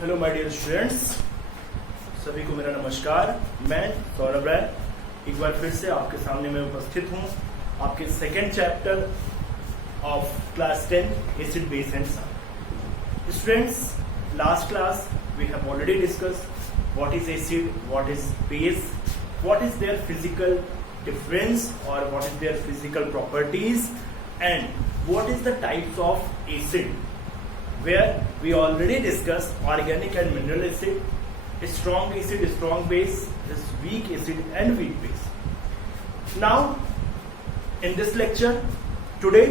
Hello my dear students, सभी को मेरा नमस्कार। मैं सौरभ राय एक बार फिर से आपके सामने मैं उपस्थित हूं आपके second chapter of class 10 acid base and salt. Students, last class we have already discussed what is acid, what is base, what is their physical difference or what is their physical properties and what is the types of acid, where we already discussed organic and mineral acid, strong acid, strong base, this weak acid and weak base. Now in this lecture today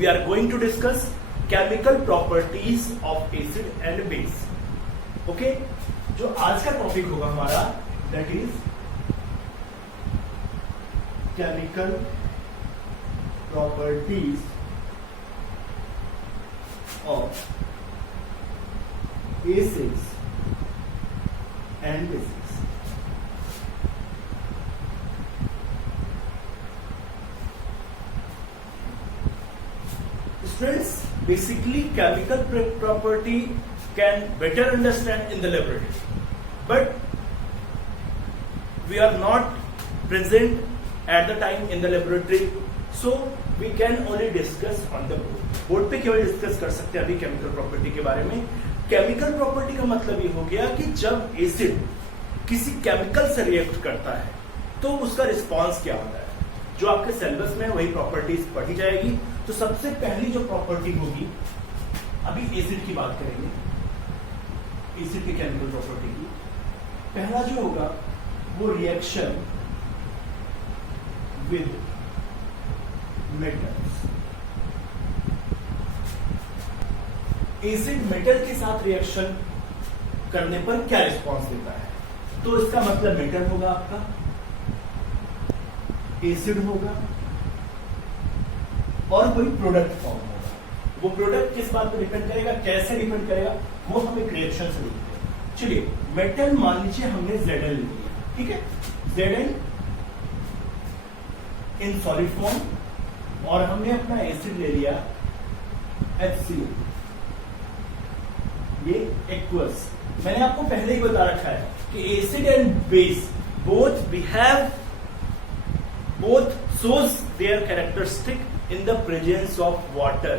we are going to discuss chemical properties of acid and base. Okay, जो आज का topic होगा हमारा that is chemical properties of acids and bases. Students, basically chemical property can better understand in the laboratory, but we are not present at the time in the laboratory, so we can only discuss on the board पे केवल discuss कर सकते हैं अभी chemical property के बारे में। Chemical property का मतलब ये हो गया कि जब एसिड किसी केमिकल से रिएक्ट करता है तो उसका रिस्पांस क्या होता है। जो आपके सिलेबस में वही प्रॉपर्टीज पढ़ी जाएगी। तो सबसे पहली जो प्रॉपर्टी होगी, अभी एसिड की बात करेंगे, एसिड की केमिकल प्रॉपर्टी की। पहला जो होगा वो reaction with metals। Acid metal के साथ रिएक्शन करने पर क्या रिस्पांस देता है, तो इसका मतलब मेटल होगा आपका, एसिड होगा और कोई प्रोडक्ट फॉर्म होगा। वो प्रोडक्ट किस बात पर डिपेंड करेगा, कैसे डिपेंड करेगा, वो हम एक रिएक्शन से देखते हैं। चलिए, मेटल मान लीजिए हमने Zn ले लिया, ठीक है, Zn इन सॉलिड फॉर्म, और हमने अपना एसिड ले लिया HCl, ये एक्वस। मैंने आपको पहले ही बता रखा है कि acid and base both shows their characteristic in the presence of water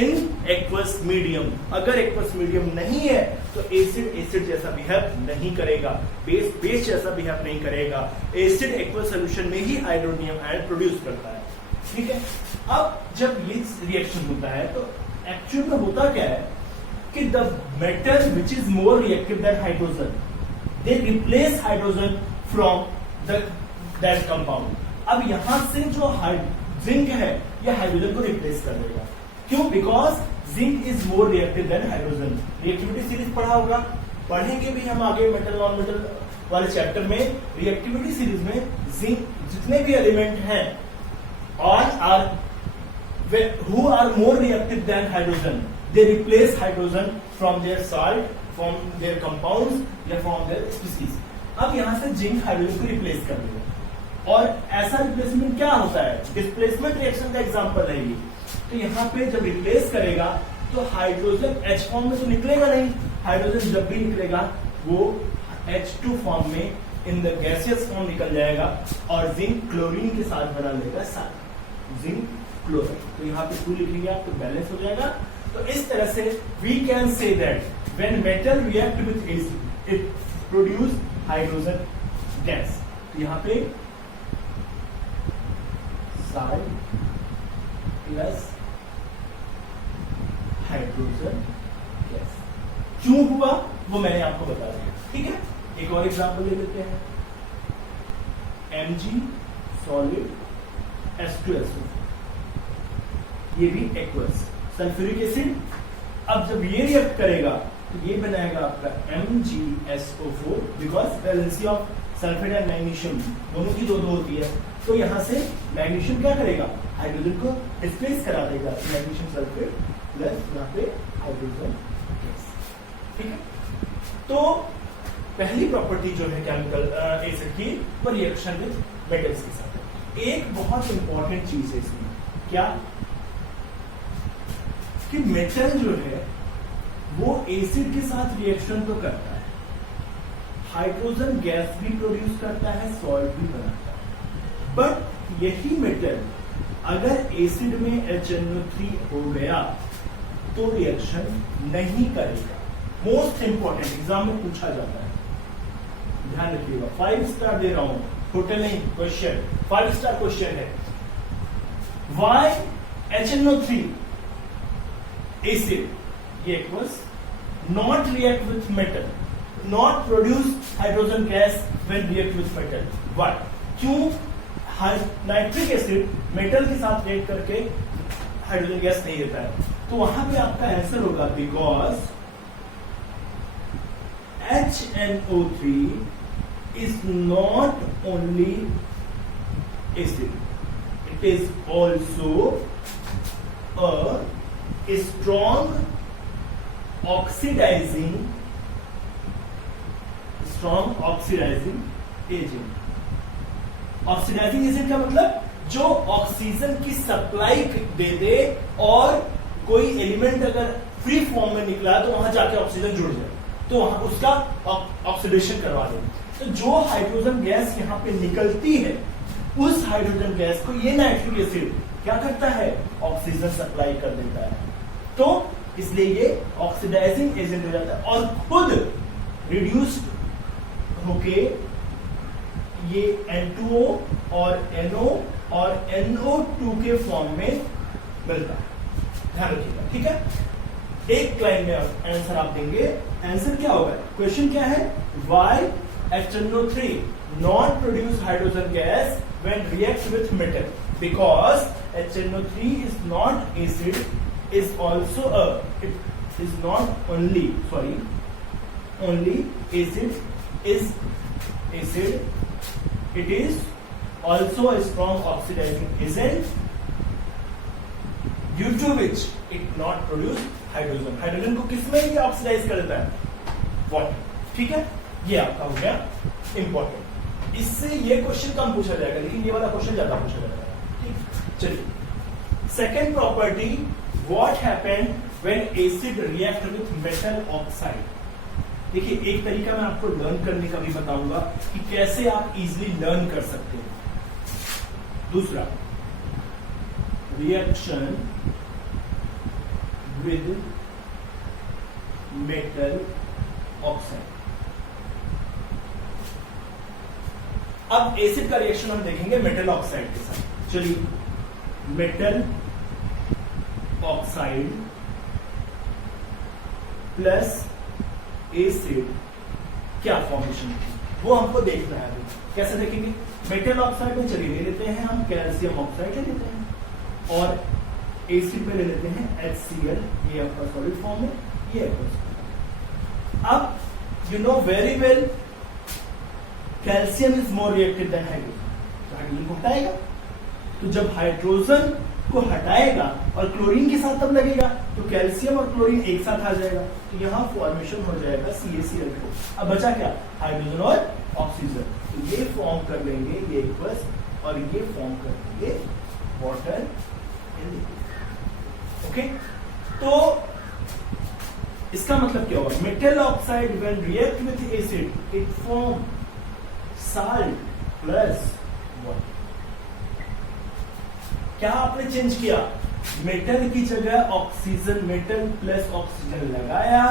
in aqueous medium। अगर एक्वस मीडियम नहीं है तो एसिड जैसा बिहेव नहीं करेगा, बेस जैसा बिहेव नहीं करेगा। एसिड एक्वस सोल्यूशन में ही हाइड्रोनियम आयन प्रोड्यूस करता है, ठीक है। अब जब ये रिएक्शन होता है तो एक्चुअल में होता क्या है कि the metal which is more reactive than hydrogen, they replace hydrogen from that compound. अब यहां से जो जिंक है ये हाइड्रोजन को रिप्लेस कर देगा। क्यों? Because zinc is more reactive than hydrogen. Reactivity series पढ़ा होगा, पढ़ेंगे भी हम आगे मेटल नॉन मेटल वाले चैप्टर में। रिएक्टिविटी सीरीज में जिंक जितने भी एलिमेंट हैं all are who are more reactive than hydrogen, they replace hydrogen from their salt, from their compounds या फ्रॉम देयर स्पीसीज। अब यहां से जिंक हाइड्रोजन को रिप्लेस कर देगा, और ऐसा रिप्लेसमेंट क्या होता है, डिस्प्लेसमेंट रिएक्शन का एग्जांपल है ये। तो यहाँ पे जब रिप्लेस करेगा तो हाइड्रोजन H फॉर्म में तो निकलेगा नहीं, हाइड्रोजन जब भी निकलेगा वो H2 फॉर्म में इन द गैसियस फॉर्म निकल जाएगा, और जिंक क्लोरीन के साथ बना लेगा साथ जिंक क्लोराइड। तो यहाँ पे 2 लिखेंगे आप तो बैलेंस हो जाएगा। तो इस तरह से we can say that when metal react with acid it produce hydrogen gas. तो यहाँ पे प्लस हाइड्रोजन गैस क्यों हुआ वो मैंने आपको बता दिया, ठीक है। एक और एग्जांपल ले लेते हैं, Mg सॉलिड H2SO, ये भी एक्वस सल्फ्यूरिक एसिड। अब जब ये रिएक्ट करेगा तो ये बनाएगा आपका MgSO4, because valency of sulphate and magnesium दोनों की 2-2 होती है। तो यहां से मैग्नीशियम क्या करेगा, हाइड्रोजन को डिस्प्लेस करा देगा, मैग्नीशियम सल्फेट प्लस यहाँ पे हाइड्रोजन गैस, ठीक है। तो पहली प्रॉपर्टी जो है केमिकल एसिड की वो रिएक्शन विद मेटल्स के साथ। एक बहुत इंपॉर्टेंट चीज है इसमें, क्या कि मेटल जो है वो एसिड के साथ रिएक्शन तो करता है, हाइड्रोजन गैस भी प्रोड्यूस करता है, सॉल्ट भी बनाता है, बट यही मेटल अगर एसिड में HNO3 हो गया तो रिएक्शन नहीं करेगा। मोस्ट इंपॉर्टेंट एग्जाम में पूछा जाता है, ध्यान रखिएगा। 5 स्टार दे रहा हूं, होटल नहीं, क्वेश्चन 5 स्टार क्वेश्चन है। Why HNO3 acid ये aqueous not react with metal, not produce hydrogen gas when react with metal? Why? क्यों नाइट्रिक एसिड मेटल के साथ रिएक्ट करके हाइड्रोजन गैस नहीं देता है? तो वहां पे आपका आंसर होगा because HNO3 is not only acid, it is also a strong oxidizing agent। Oxidizing agent का मतलब जो ऑक्सीजन की सप्लाई दे दे और कोई एलिमेंट अगर फ्री फॉर्म में निकला तो वहां जाके ऑक्सीजन जुड़ जाए तो वहां उसका ऑक्सीडेशन करवा दे। तो जो हाइड्रोजन गैस यहाँ पे निकलती है उस हाइड्रोजन गैस को ये नाइट्रिक एसिड क्या करता है? ऑक्सीजन सप्लाई कर देता है। तो इसलिए ये ऑक्सीडाइजिंग एजेंट हो जाता है और खुद रिड्यूस्ड होके ये N2O और NO और NO2 के फॉर्म में मिलता है। ध्यान रखिएगा, ठीक है। एक लाइन में आंसर आप देंगे। आंसर क्या होगा? क्वेश्चन क्या है? Why HNO3 not produce hydrogen gas when react with metal? Because HNO3 is not acid, is also it is not only acid, is acid. It is also a strong oxidizing agent due to which it not produce hydrogen। Hydrogen को किसमें ये oxidise कर देता है? Water. ठीक है, ये आपका हो गया इंपॉर्टेंट। इससे ये क्वेश्चन कम पूछा जाएगा लेकिन ये वाला क्वेश्चन ज्यादा पूछा जाएगा। ठीक, चलिए second property, what happened when acid react with metal oxide. देखिए एक तरीका मैं आपको लर्न करने का भी बताऊंगा कि कैसे आप इजीली लर्न कर सकते हैं। दूसरा, रिएक्शन विद मेटल ऑक्साइड। अब एसिड का रिएक्शन हम देखेंगे मेटल ऑक्साइड के साथ। चलिए, मेटल ऑक्साइड प्लस एसिड क्या फॉर्मेशन वो हमको देखना है। कैसे देखेंगे? मेटल ऑक्साइड में चलिए ले लेते हैं हम कैल्शियम ऑक्साइड ले लेते हैं और एसिड में ले लेते हैं HCl, ये आपका सॉलिड फॉर्म है, ये आपका। अब you know very well calcium is more reactive than hydrogen, तो हाइड्रोजन को हटाएगा। तो जब हाइड्रोजन को हटाएगा और क्लोरीन के साथ तब लगेगा तो कैल्शियम और क्लोरीन एक साथ आ जाएगा, तो यहां फॉर्मेशन हो जाएगा CaCl2। अब बचा क्या? हाइड्रोजन और ऑक्सीजन। तो ये फॉर्म कर लेंगे ये एक्वस और ये फॉर्म कर लेंगे वाटर। ओके, तो इसका मतलब क्या होगा? Metal oxide when react with acid it form salt plus water. क्या आपने चेंज किया? मेटल की जगह ऑक्सीजन, मेटल प्लस ऑक्सीजन लगाया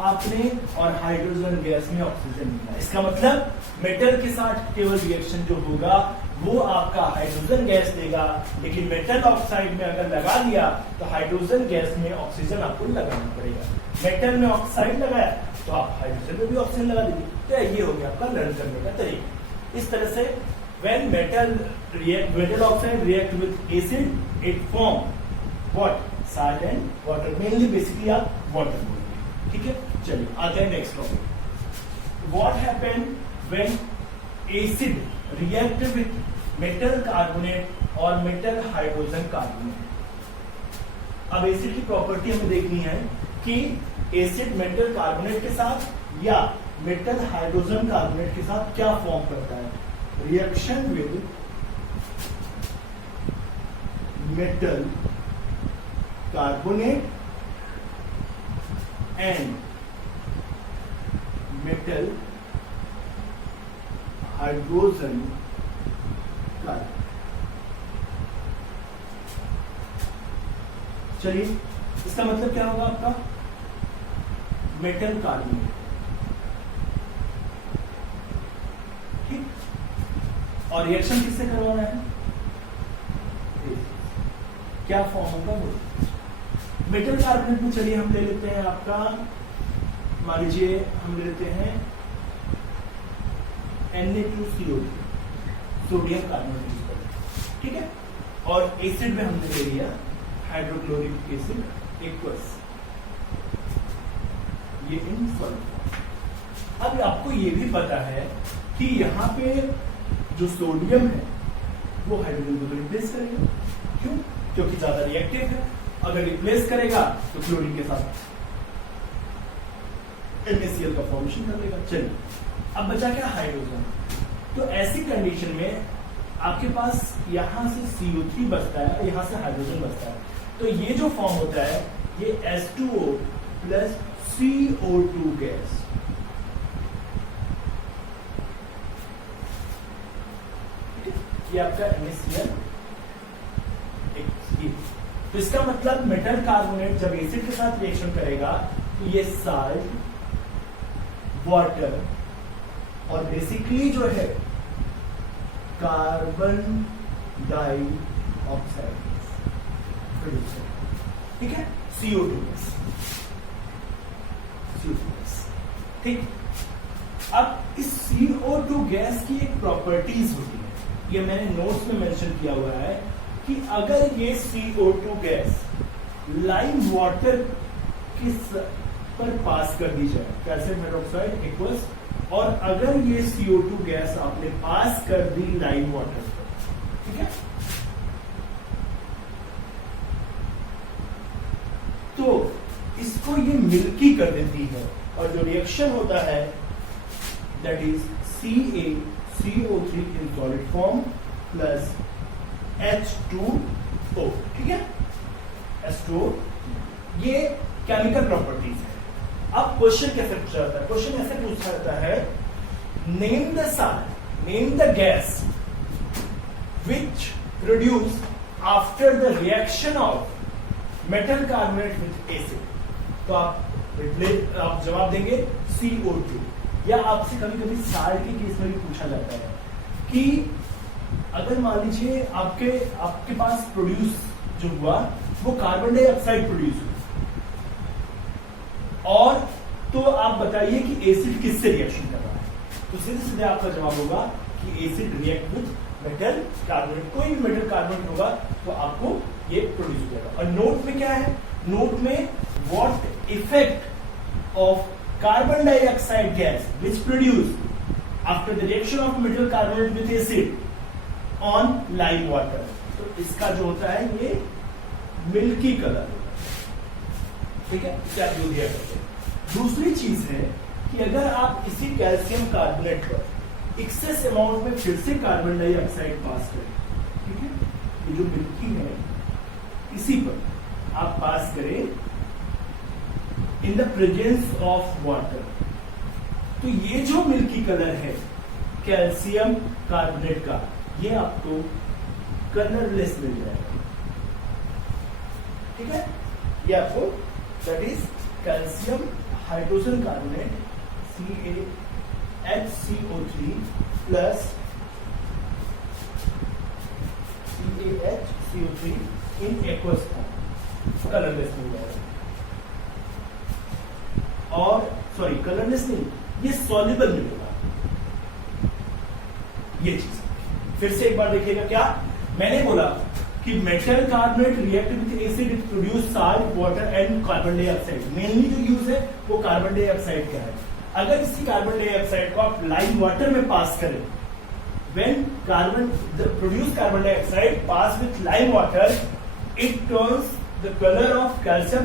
आपने और हाइड्रोजन गैस में ऑक्सीजन मिला। इसका मतलब मेटल के साथ केवल रिएक्शन जो होगा वो आपका हाइड्रोजन गैस देगा, लेकिन मेटल ऑक्साइड में अगर लगा दिया तो हाइड्रोजन गैस में ऑक्सीजन आपको लगाना पड़ेगा। मेटल में ऑक्साइड लगाया तो आप हाइड्रोजन में भी ऑक्सीजन लगा दीजिए। तो ये हो गया आपका लर्न करने का तरीका। इस तरह से when metal oxide react with acid, it form what? Salt and water. Mainly basically आप water बोलेंगे। ठीक है, चलिए आते हैं next topic. What happen when acid react with metal carbonate और metal hydrogen carbonate? अब एसिड की प्रॉपर्टी हमें देखनी है कि एसिड मेटल कार्बोनेट के साथ या मेटल हाइड्रोजन कार्बोनेट के साथ क्या फॉर्म करता है। Reaction with metal carbonate and metal hydrogen carbon. चलिए, इसका मतलब क्या होगा आपका? मेटल कार्बोनेट, ठीक। और रिएक्शन किससे करवाना है? क्या फॉर्म होगा वो? मेटल कार्बोनेट में चलिए हम ले लेते हैं आपका, मान लीजिए हम ले लेते हैं Na2CO2, सोडियम कार्बोनेट, ठीक है। और एसिड में हमने ले लिया हाइड्रोक्लोरिक एसिड एक्वस, ये इनसॉल्युबल। अब आपको ये भी पता है कि यहाँ पे जो सोडियम है वो हाइड्रोजन को रिप्लेस करेगा, क्यों? क्योंकि ज्यादा रिएक्टिव है। अगर रिप्लेस करेगा तो क्लोरीन के साथ NaCl का फॉर्मेशन कर देगा। चलिए, अब बचा क्या? हाइड्रोजन। तो ऐसी कंडीशन में आपके पास यहां से CO3 बचता है, यहां से हाइड्रोजन बचता है। तो ये जो फॉर्म होता है ये H2O प्लस CO2 गैस, ये आपका NaCl। तो इसका मतलब मेटल कार्बोनेट जब एसिड के साथ रिएक्शन करेगा तो ये साल्ट, वाटर और बेसिकली जो है कार्बन डाइऑक्साइड प्रोड्यूस करेगा, ठीक है। CO2 गैस, ठीक। अब इस CO2 गैस की एक प्रॉपर्टीज होती है, ये मैंने नोट्स में मेंशन किया हुआ है कि अगर ये CO2 गैस लाइम वाटर पर पास कर दी जाए, कैल्शियम हाइड्रोक्साइड एक्वस, और अगर ये CO2 गैस आपने पास कर दी लाइम वाटर पर, ठीक है, तो इसको ये मिल्की कर देती है और जो रिएक्शन होता है that is CaCO3 in solid form plus H2O, ठीक है, H2O। ये केमिकल प्रॉपर्टीज है। अब क्वेश्चन कैसे पूछा जाता है? क्वेश्चन ऐसे पूछा जाता है, name the salt, name the gas which produce after the reaction of metal carbonate with acid. तो आप जवाब देंगे CO2, या आपसे कभी कभी साल्ट के केस में भी पूछा जाता है कि अगर मान लीजिए आपके पास प्रोड्यूस जो हुआ वो कार्बन डाइऑक्साइड प्रोड्यूस हुआ, और तो आप बताइए कि एसिड किससे रिएक्शन कर रहा है, तो सीधे सीधे आपका जवाब होगा कि acid react with metal carbonate. कोई भी मेटल कार्बोनेट होगा तो आपको ये प्रोड्यूस हो जाएगा। और नोट में क्या है? नोट में what effect of carbon dioxide gas which produce after the reaction of metal carbonate with acid on lime water. तो इसका जो होता है ये मिल्की कलर, ठीक है, क्या जो दिया करते हैं। दूसरी चीज है कि अगर आप इसी कैल्शियम कार्बोनेट पर एक्सेस अमाउंट में फिर से कार्बन डाइऑक्साइड पास करें, ठीक है, ये जो मिल्की है इसी पर आप पास करें in the presence of water, तो ये जो मिल्की कलर है कैल्शियम कार्बोनेट का, ये आपको कलरलेस मिल जाएगा, ठीक है। ये आपको that is calcium hydrogen carbonate CaHCO3 plus CaHCO3 in aqueous form, colourless मिल जाएगा। और सॉरी, कलरलेस नहीं, ये सॉल्युबल मिलेगा। ये चीज फिर से एक बार देखिएगा, क्या मैंने बोला कि metal carbonate react with acid it produce salt, water and carbon dioxide. Mainly जो यूज है वो कार्बन डाइऑक्साइड का है। अगर इसी कार्बन डाइऑक्साइड को आप लाइम वाटर में पास करें, when produce carbon dioxide pass with lime water, it turns the colour of calcium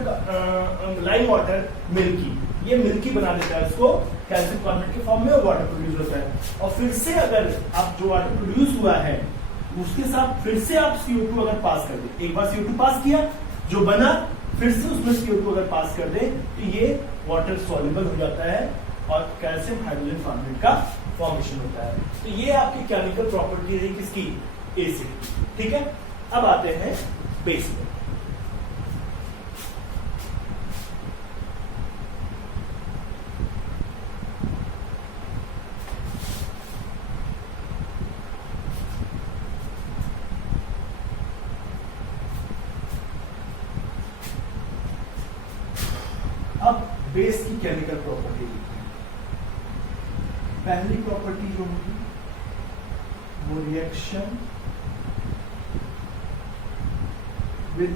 lime water milky. ये मिल्की बना देता है उसको कैल्शियम कार्बोनेट के फॉर्म में, वाटर प्रोड्यूस होता है। और फिर से अगर आप जो वाटर प्रोड्यूस हुआ है उसके साथ फिर से आप CO2 अगर पास कर दे, एक बार CO2 पास किया, जो बना फिर से उसमें CO2 अगर पास कर दे तो ये वाटर सॉल्युबल हो जाता है और कैल्शियम हाइड्रोजन कार्बोनेट का फॉर्मेशन होता है। तो ये आपकी केमिकल प्रॉपर्टी है किसकी, एसिड। ठीक है, अब आते हैं बेस में। अब बेस की केमिकल प्रॉपर्टी देखते हैं। पहली प्रॉपर्टी जो होगी वो रिएक्शन विद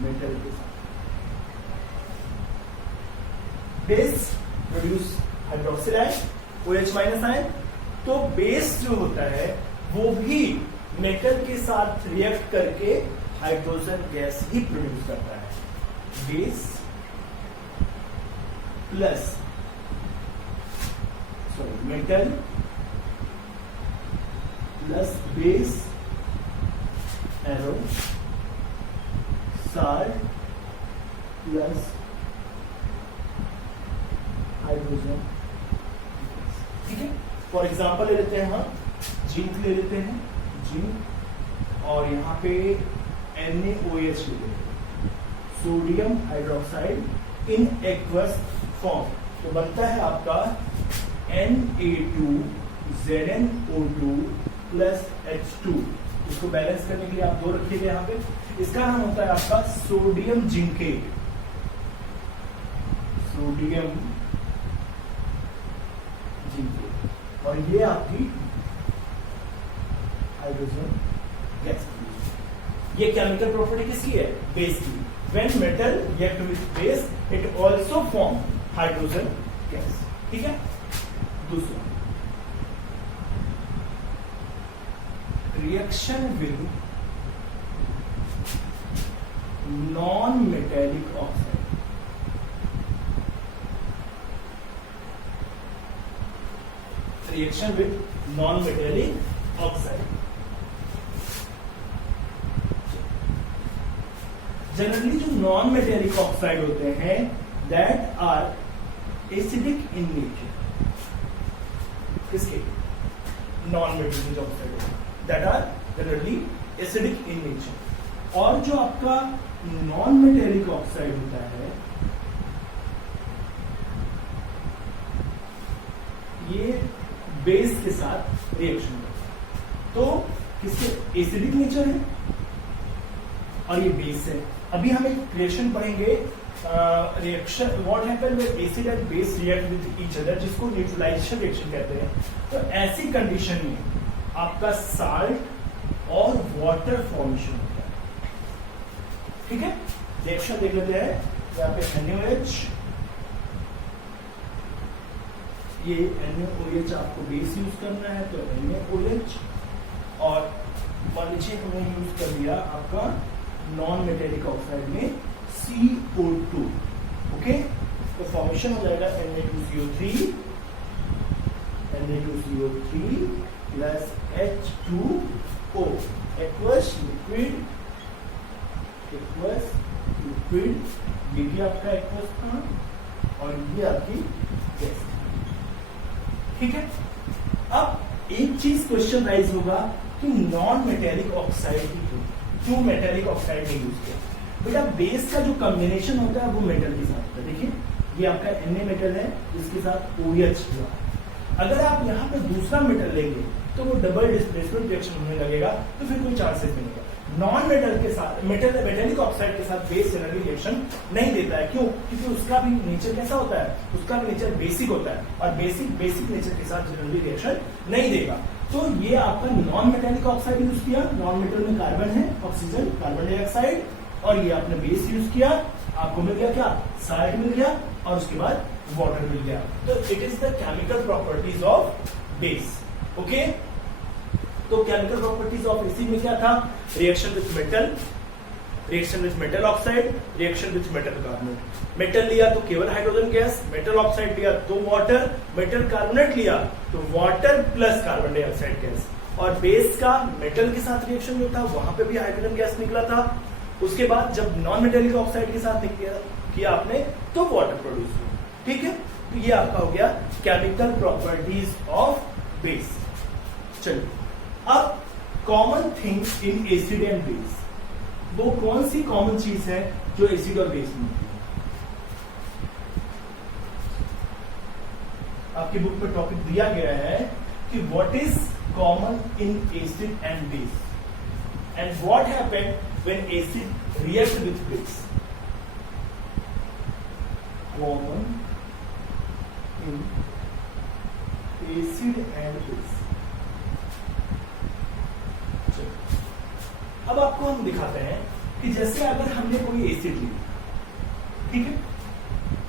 मेटल के साथ। Base produce hydroxyl ion, OH minus ion. तो बेस जो होता है वो भी मेटल के साथ रिएक्ट करके हाइड्रोजन गैस ही प्रोड्यूस करता है। Base plus metal plus base arrow salt plus hydrogen. ठीक है, फॉर एग्जांपल ले लेते हैं हम जिंक ले लेते हैं, जिंक, और यहाँ पे NaOH ले लेते हैं, सोडियम हाइड्रोक्साइड इन एक्वस फॉर्म। तो बनता है आपका Na2ZnO2 प्लस H2। इसको बैलेंस करने के लिए आप दो रखिएगा यहाँ पे। इसका नाम होता है आपका सोडियम जिंकेट, सोडियम जिंकेट, और ये आपकी हाइड्रोजन गैस। ये केमिकल प्रॉपर्टी किसकी है, बेस की। When metal react with base, it also form hydrogen gas। ठीक है, दूसरा reaction with non metallic oxide. Reaction with non metallic oxide. Generally जो नॉन मेटेलिक ऑक्साइड होते हैं that are acidic in nature. किसके, non metallic oxide that are generally acidic in nature. और जो आपका नॉन मेटेलिक ऑक्साइड होता है ये बेस के साथ रिएक्शन करता है। तो किसके, एसिडिक नेचर है और ये बेस है। अभी हम एक रिएक्शन पढ़ेंगे, reaction what happen when acid and base react with each other, जिसको न्यूट्रलाइजेशन रिएक्शन कहते हैं। तो ऐसी कंडीशन में आपका साल्ट और वाटर फॉर्मेशन होता है। ठीक है, रिएक्शन देख लेते हैं। यहाँ पे NaOH, ये NaOH आपको बेस यूज करना है तो NaOH, और नीचे हमने यूज कर दिया आपका नॉन मेटेलिक ऑक्साइड में CO2। ओके, तो फॉर्मेशन हो जाएगा Na2CO3 plus H2O, aqueous liquid, ये भी आपका एक्वस था और ये आपकी गैस। ठीक है, अब एक चीज क्वेश्चन राइज होगा कि नॉन मेटेलिक ऑक्साइड की क्यों मेटेलिक ऑक्साइड नहीं यूज किया। बेटा बेस का जो कॉम्बिनेशन होता है वो मेटल के साथ होता है। देखिए ये आपका Na मेटल है जिसके साथ OH हुआ। अगर आप यहाँ पे दूसरा मेटल लेंगे तो वो डबल डिस्प्लेसमेंट रिएक्शन होने लगेगा, तो फिर कोई चांसेस नहीं होगा। नॉन मेटल के साथ मेटेलिक ऑक्साइड के साथ बेस जनरली रिएक्शन नहीं देता है। क्यों, क्योंकि उसका भी नेचर कैसा होता है, उसका भी नेचर बेसिक होता है और बेसिक नेचर के साथ जनरली रिएक्शन नहीं देगा। तो ये आपका नॉन मेटेलिक ऑक्साइड यूज किया, नॉन मेटल में कार्बन है, ऑक्सीजन, कार्बन डाइऑक्साइड, और ये आपने बेस यूज किया, आपको मिल गया क्या, साल्ट मिल गया, और उसके बाद वाटर मिल गया। तो it is the chemical properties of base. Okay, तो केमिकल प्रॉपर्टीज ऑफ एसिड में क्या था, reaction with metal, reaction with metal oxide, reaction with metal carbonate. Metal लिया तो केवल हाइड्रोजन गैस, मेटल ऑक्साइड लिया तो वाटर, मेटल कार्बोनेट लिया तो water plus carbon dioxide gas. और बेस का मेटल के साथ रिएक्शन जो था वहां पे भी हाइड्रोजन गैस निकला था, उसके बाद जब नॉन मेटेलिक ऑक्साइड के साथ किया आपने तो वाटर प्रोड्यूस हुआ। ठीक है, तो ये आपका हो गया केमिकल प्रॉपर्टीज ऑफ बेस। चलिए अब common thing in acid and base, वो कौन सी कॉमन चीज है जो एसिड और बेस में होती है? आपकी बुक में टॉपिक दिया गया है कि what is common in acid and base and what happened when acid react with base. Common in acid and base. अब आपको हम दिखाते हैं कि जैसे अगर हमने कोई एसिड लिया, ठीक है,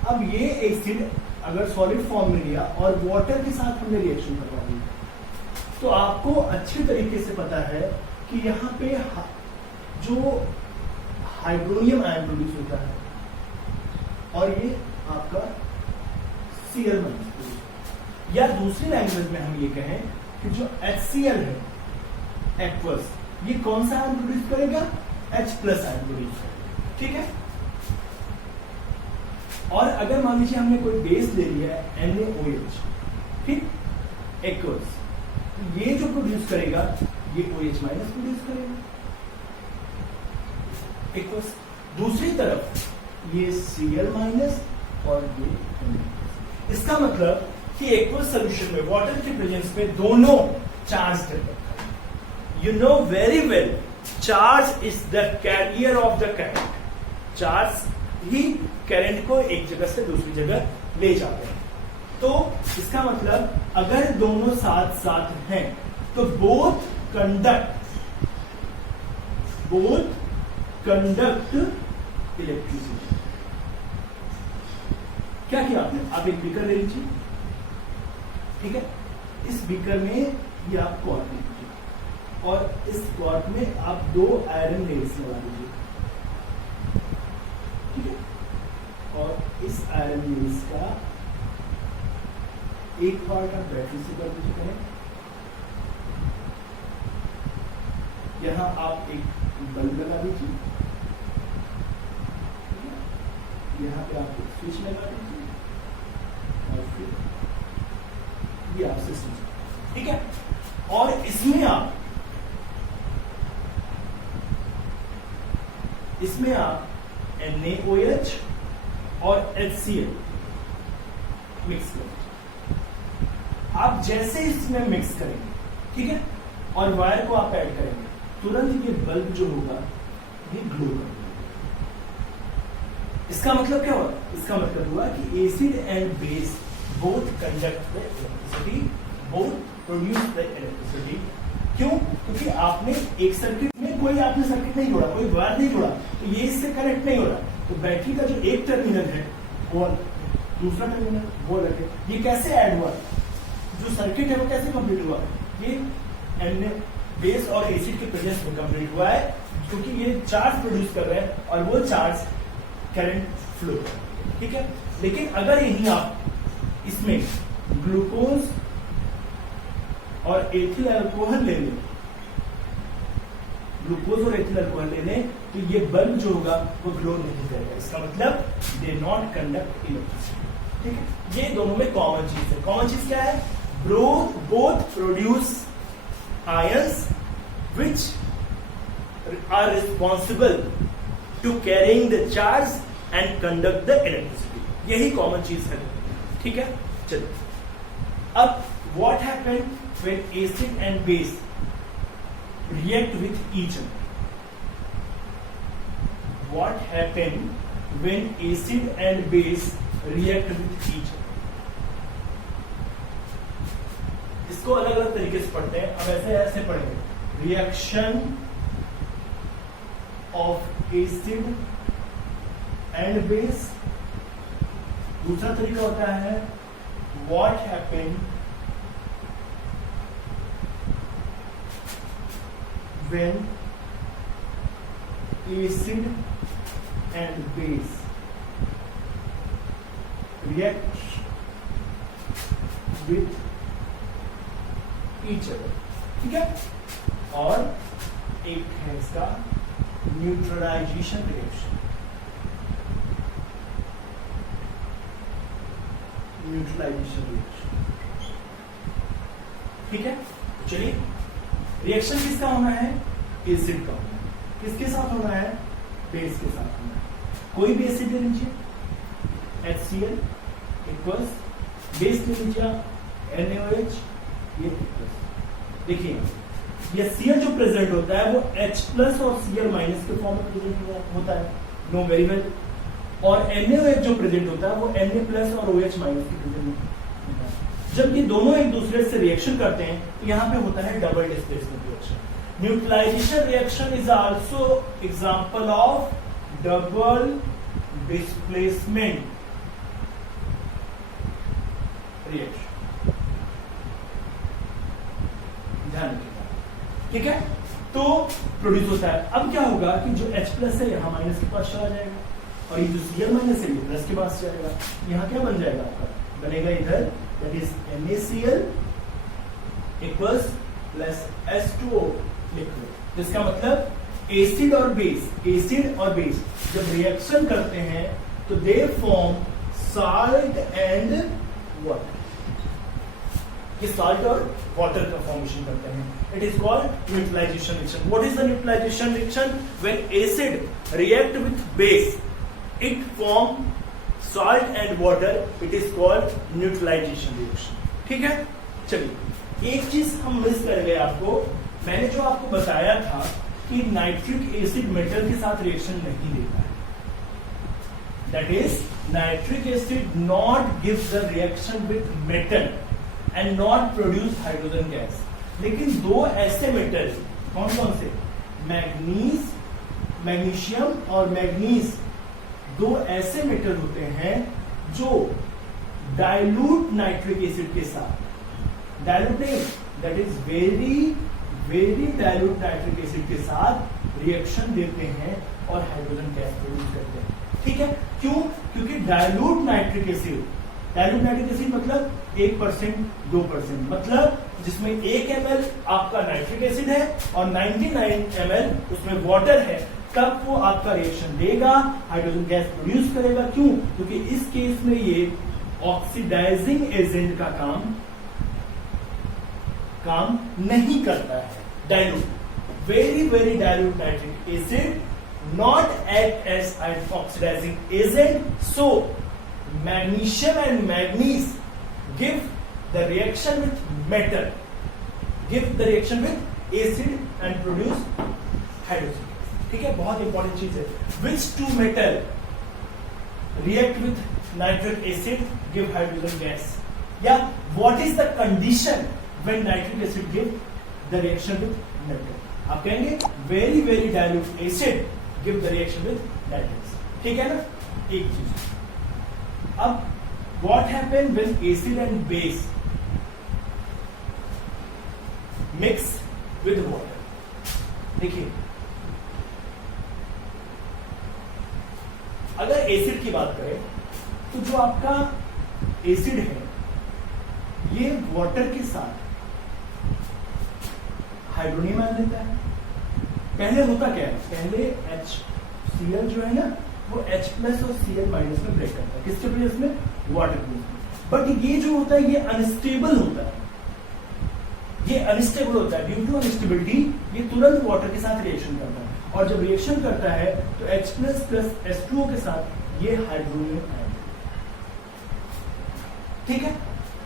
अब ये एसिड अगर सॉलिड फॉर्म में लिया और वाटर के साथ हमने रिएक्शन करवा दी, तो आपको अच्छे तरीके से पता है कि यहाँ पे जो हाइड्रोनियम आयन प्रोड्यूस होता है और ये आपका Cl- या दूसरी लैंग्वेज में हम ये कहें कि जो HCl है एक्वस, ये कौन सा आयन प्रोड्यूस करेगा? H+ आयन प्रोड्यूस करेगा। ठीक है, और अगर मान लीजिए हमने कोई बेस ले लिया है NaOH, ठीक, एक्वस, तो ये जो प्रोड्यूस करेगा ये OH- प्रोड्यूस करेगा एक्वस। दूसरी तरफ ये Cl- और ये NaOH। इसका मतलब कि एक्वस सॉल्यूशन में वाटर के प्रेजेंस में दोनों चार्ज डेवलप करेंगे। You know very well, charge is the carrier of the current. Charge he current को एक जगह से दूसरी जगह ले जाते हैं। तो इसका मतलब अगर दोनों साथ साथ हैं तो बोथ कंडक्ट इलेक्ट्रिसिटी। क्या किया आपने? आप एक बीकर ले लीजिए, ठीक है, इस बीकर में ये आप कॉर्क लीजिए और इस कॉर्क में आप 2 आयरन रेल्स लगा दीजिए, ठीक है, और इस आयरन रेल्स का एक पार्ट आप बैटरी से कर दीजिए। यहां आप एक बल्ब लगा दीजिए, यहां पे आप एक स्विच लगा दीजिए और फिर ये आप सिस्टम, ठीक है, और इसमें आप NaOH और HCl मिक्स करेंगे। आप जैसे इसमें मिक्स करेंगे, ठीक है, और वायर को आप ऐड करेंगे, तुरंत ये बल्ब जो होगा ये ग्लो करेगा। इसका मतलब क्या हुआ? इसका मतलब हुआ कि acid and base both conduct the electricity, both produce the electricity. क्यों? क्योंकि आपने एक सर्किट में कोई आपने सर्किट नहीं जोड़ा, कोई वायर नहीं जोड़ा, तो ये इससे कनेक्ट नहीं हो रहा। तो बैटरी का जो एक टर्मिनल है वो दूसरा टर्मिनल वो लगे, ये कैसे ऐड हुआ? जो सर्किट है वो कैसे कंप्लीट हुआ? ये बेस और एसिड के प्रेजेंस में कंप्लीट हुआ है, क्योंकि ये चार्ज प्रोड्यूस कर रहे हैं और वो चार्ज करंट फ्लो, ठीक है। लेकिन अगर यही आप इसमें ग्लूकोज और एथिल अल्कोहल ले लें, ग्लूकोज और एथिल अल्कोहल ले लें, तो ये बल्ब जो होगा वो ग्लो नहीं करेगा। इसका मतलब दे नॉट कंडक्ट इलेक्ट्रिसिटी, ठीक है। ये दोनों में कॉमन चीज है। कॉमन चीज क्या है? Both produce ions which are responsible to carrying the charge and conduct the electricity. यही कॉमन चीज है, ठीक है। चलो अब what happened when acid and base react with each other? What happened when acid and base react with each other? इसको अलग अलग तरीके से पढ़ते हैं। अब ऐसे पढ़ेंगे, reaction of acid and base. दूसरा तरीका होता है what happened when acid and base react with each other, ठीक है। और एक है इसका न्यूट्रलाइजेशन रिएक्शन, न्यूट्रलाइजेशन रिएक्शन। ठीक है, चलिए रिएक्शन किसका होना है? एसिड का होना है। किसके साथ होना है? बेस के साथ होना है। कोई भी एसिड ले लीजिए, HCl इक्वल्स बेस ले लीजिए NaOH, ये देखिए ये Cl जो प्रेजेंट होता है वो H प्लस और Cl माइनस के फॉर्म में प्रेजेंट होता है, नो वेरी वेल। और NaOH जो प्रेजेंट होता है वो Na प्लस और OH माइनस के प्रेजेंट होता है। जब ये दोनों एक दूसरे से रिएक्शन करते हैं तो यहाँ पे होता है double displacement reaction. Neutralization reaction is also example of double displacement reaction. ध्यान रखिएगा, ठीक है। तो प्रोड्यूस होता है। अब क्या होगा कि जो H प्लस है यहाँ माइनस के पास चला जाएगा और ये जो Cl माइनस है ये प्लस के पास जाएगा। यहाँ क्या बन जाएगा आपका? बनेगा इधर that is NaCl equals plus H2O liquid. जिसका मतलब एसिड और बेस जब रिएक्शन करते हैं तो they form salt and water. ये साल्ट और वाटर का फॉर्मेशन करते हैं। It is called neutralization reaction. What is the neutralization reaction? When acid react with base it form salt and water, it is called neutralization reaction. ठीक है, चलिए एक चीज हम मिस कर गए आपको। मैंने जो आपको बताया था कि नाइट्रिक एसिड मेटल के साथ रिएक्शन नहीं देता है, that is nitric acid not give the reaction with metal and not produce hydrogen gas. लेकिन दो ऐसे मेटल, कौन कौन से? मैग्नीशियम और मैग्नीज, दो ऐसे मेटल होते हैं जो डाइल्यूट नाइट्रिक एसिड के साथ, डाइल्यूट नहीं, that is very dilute nitric acid के साथ रिएक्शन देते हैं और हाइड्रोजन गैस प्रोड्यूस करते हैं। ठीक है, क्यों? क्योंकि डाइल्यूट नाइट्रिक एसिड मतलब 1%, 2%, मतलब जिसमें 1 ml आपका नाइट्रिक एसिड है और 99 ml उसमें वाटर है, तब वो आपका रिएक्शन देगा, हाइड्रोजन गैस प्रोड्यूस करेगा। क्यों? क्योंकि इस केस में ये ऑक्सीडाइजिंग एजेंट का काम नहीं करता है। Dilute, very dilute nitric acid not act as an oxidizing agent, so magnesium and manganese give the reaction with metal, give the reaction with acid and produce hydrogen। ठीक है, बहुत इंपॉर्टेंट चीज है। Which two metal react with nitric acid give hydrogen gas? या what is the condition when nitric acid give the reaction with metal? आप कहेंगे very dilute acid give the reaction with nitric। ठीक है ना, एक चीज। अब what happen when acid and base mix with water? देखिए, अगर एसिड की बात करें तो जो आपका एसिड है ये वाटर के साथ हाइड्रोनियम आयन देता है। पहले होता क्या है? पहले HCl जो है ना वो H प्लस और Cl माइनस में ब्रेक करता है। किसके प्लेस में? वाटर प्लेस में। बट ये जो होता है ये अनस्टेबल होता है, ड्यू टू अनस्टेबिलिटी ये तुरंत वाटर के साथ रिएक्शन करता है और जब रिएक्शन करता है तो H प्लस प्लस H2O के साथ ये हाइड्रोनियम आयन। ठीक है,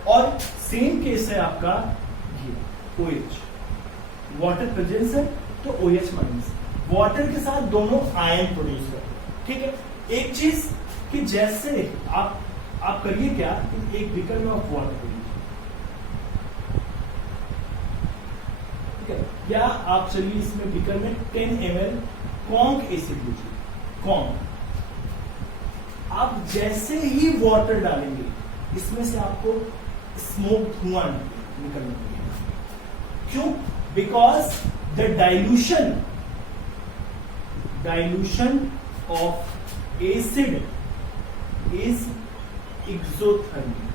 और सेम केस है आपका ये OH, वाटर प्रेजेंस है तो OH माइनस, वाटर के साथ दोनों आयन प्रोड्यूस करते हैं। ठीक है, एक चीज कि जैसे आप करिए क्या, एक बीकर में आप वाटर लीजिए, ठीक है, या आप चलिए इसमें बीकर में 10 ml कॉन्क एसिड लीजिए, कॉन्क। आप जैसे ही वाटर डालेंगे इसमें से आपको स्मोक धुआं निकलने लगेगा। क्यों? Because the dilution of acid is exothermic।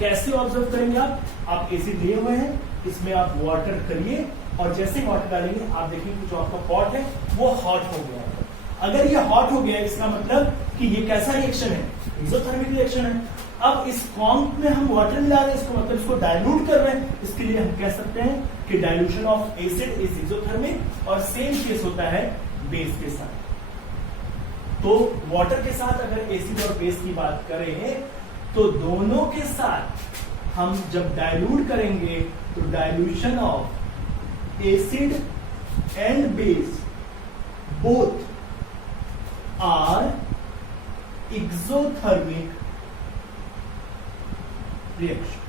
कैसे ऑब्जर्व करेंगे आप एसिड लिए हुए हैं इसमें आप वाटर करिए और जैसे वाटर डालेंगे आप देखेंगे जो आपका पॉट है वो हॉट हो गया है। अगर ये हॉट हो गया इसका मतलब कि ये कैसा रिएक्शन है, एक्सोथर्मिक रिएक्शन है। अब इस फॉर्म में हम वाटर मिला रहे हैं, इसको मतलब इसको डाइल्यूट कर रहे हैं, इसके लिए हम कह सकते हैं कि dilution of acid is exothermic. और सेम केस होता है बेस के साथ। तो वाटर के साथ अगर एसिड और बेस की बात करें तो दोनों के साथ हम जब डाइल्यूट करेंगे तो dilution of acid and base both are exothermic reaction.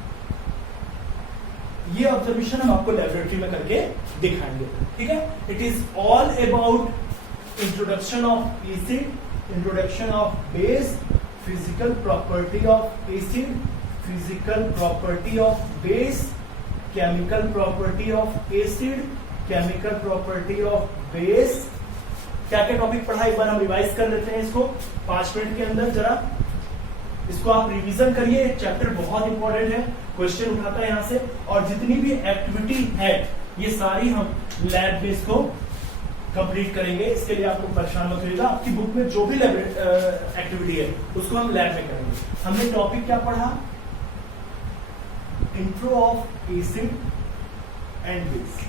ये ऑब्जर्वेशन हम आपको लेबोरेटरी में करके दिखाएंगे, ठीक है। It is all about introduction of acid, introduction of base, physical property of acid, physical property of base, chemical property of acid, chemical property of base. क्या क्या टॉपिक पढ़ा एक बार हम रिवाइज कर लेते हैं इसको 5 मिनट के अंदर। जरा इसको आप रिवीजन करिए, चैप्टर बहुत इंपॉर्टेंट है, क्वेश्चन उठाता है यहां से। और जितनी भी एक्टिविटी है ये सारी हम लैब बेस को कंप्लीट करेंगे। इसके लिए आपको परेशान मत होइएगा, आपकी बुक में जो भी लैब एक्टिविटी है उसको हम लैब में करेंगे। हमने टॉपिक क्या पढ़ा, intro of acid and base,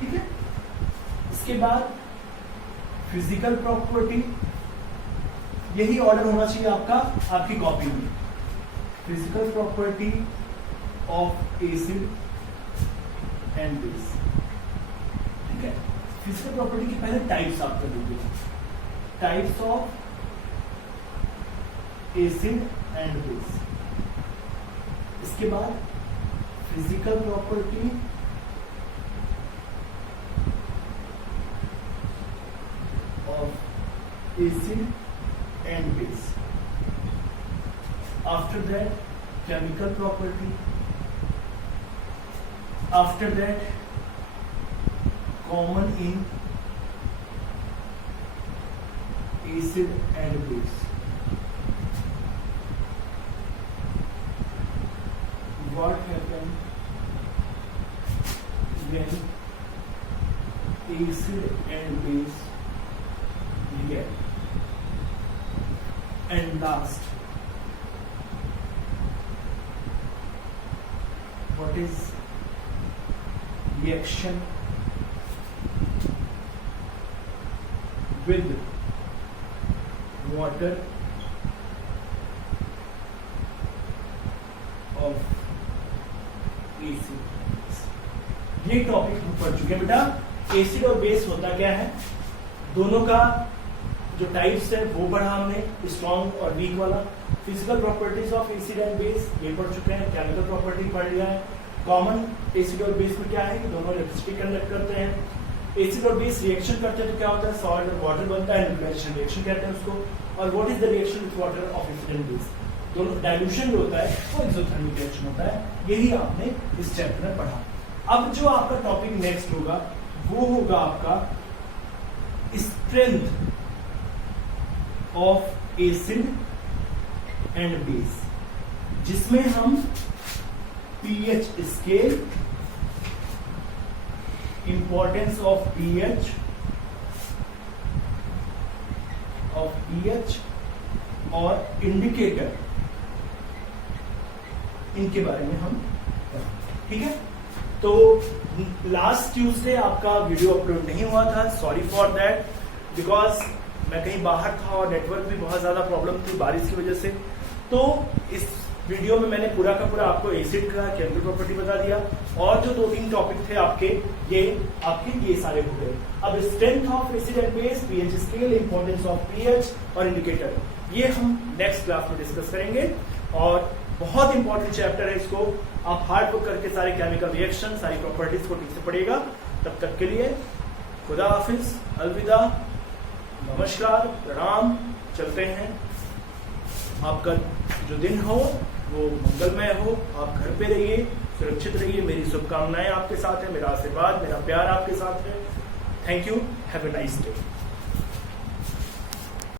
ठीक है। इसके बाद फिजिकल प्रॉपर्टी, यही ऑर्डर होना चाहिए आपका आपकी कॉपी में। Physical property of acid and base, ठीक है। फिजिकल प्रॉपर्टी के पहले टाइप्स आप कर दीजिए, types of acid and base. इसके बाद physical property of acid and base. After that, chemical property. After that, common in acid and base. What happens when acid and base react? And last, what is reaction with water of acid? ये topic हम पढ़ चुके हैं बेटा। Acid और base होता क्या है, दोनों का जो टाइप्स है वो पढ़ा हमने, स्ट्रॉन्ग और वीक वाला। Physical properties of acid and base ये पढ़ चुके हैं। केमिकल प्रॉपर्टी पढ़ लिया है। कॉमन एसिड और बेस में क्या है कि दोनों इलेक्ट्रिसिटी कंडक्ट करते हैं। एसिड और बेस रिएक्शन करते हैं तो क्या होता है, सॉल्ट और वाटर बनता है, न्यूट्रलाइजेशन रिएक्शन कहते हैं उसको। और what is the reaction with water of acid and base, दोनों डाइल्यूशन जो होता है वो एक्सोथर्मिक रिएक्शन होता है। यही आपने इस चैप्टर में पढ़ा। अब जो आपका टॉपिक नेक्स्ट होगा वो होगा आपका strength of acid and base, जिसमें हम pH scale, importance of pH और इंडिकेटर, इनके बारे में हम पढ़ेंगे, ठीक है। तो लास्ट ट्यूसडे आपका वीडियो अपलोड नहीं हुआ था, सॉरी फॉर दैट, बिकॉज मैं कहीं बाहर था और नेटवर्क भी बहुत ज्यादा प्रॉब्लम थी बारिश की वजह से। तो इस वीडियो में मैंने पूरा का पूरा आपको एसिड का केमिकल प्रॉपर्टी बता दिया, और जो 2-3 टॉपिक थे आपके ये सारे हो गए। अब strength of acid and base, pH scale, importance of pH और इंडिकेटर, ये हम नेक्स्ट क्लास में डिस्कस करेंगे। और बहुत इंपॉर्टेंट चैप्टर है, इसको आप हार्ड वर्क करके सारे केमिकल रिएक्शन, सारी प्रॉपर्टीज को ठीक से पढ़िएगा। तब तक के लिए खुदा हाफिज, अलविदा, नमस्कार, प्रणाम, चलते हैं। आपका जो दिन हो वो मंगलमय हो, आप घर पे रहिए, सुरक्षित रहिए, मेरी शुभकामनाएं आपके साथ है, मेरा आशीर्वाद, मेरा प्यार आपके साथ है। Thank you, have a nice day.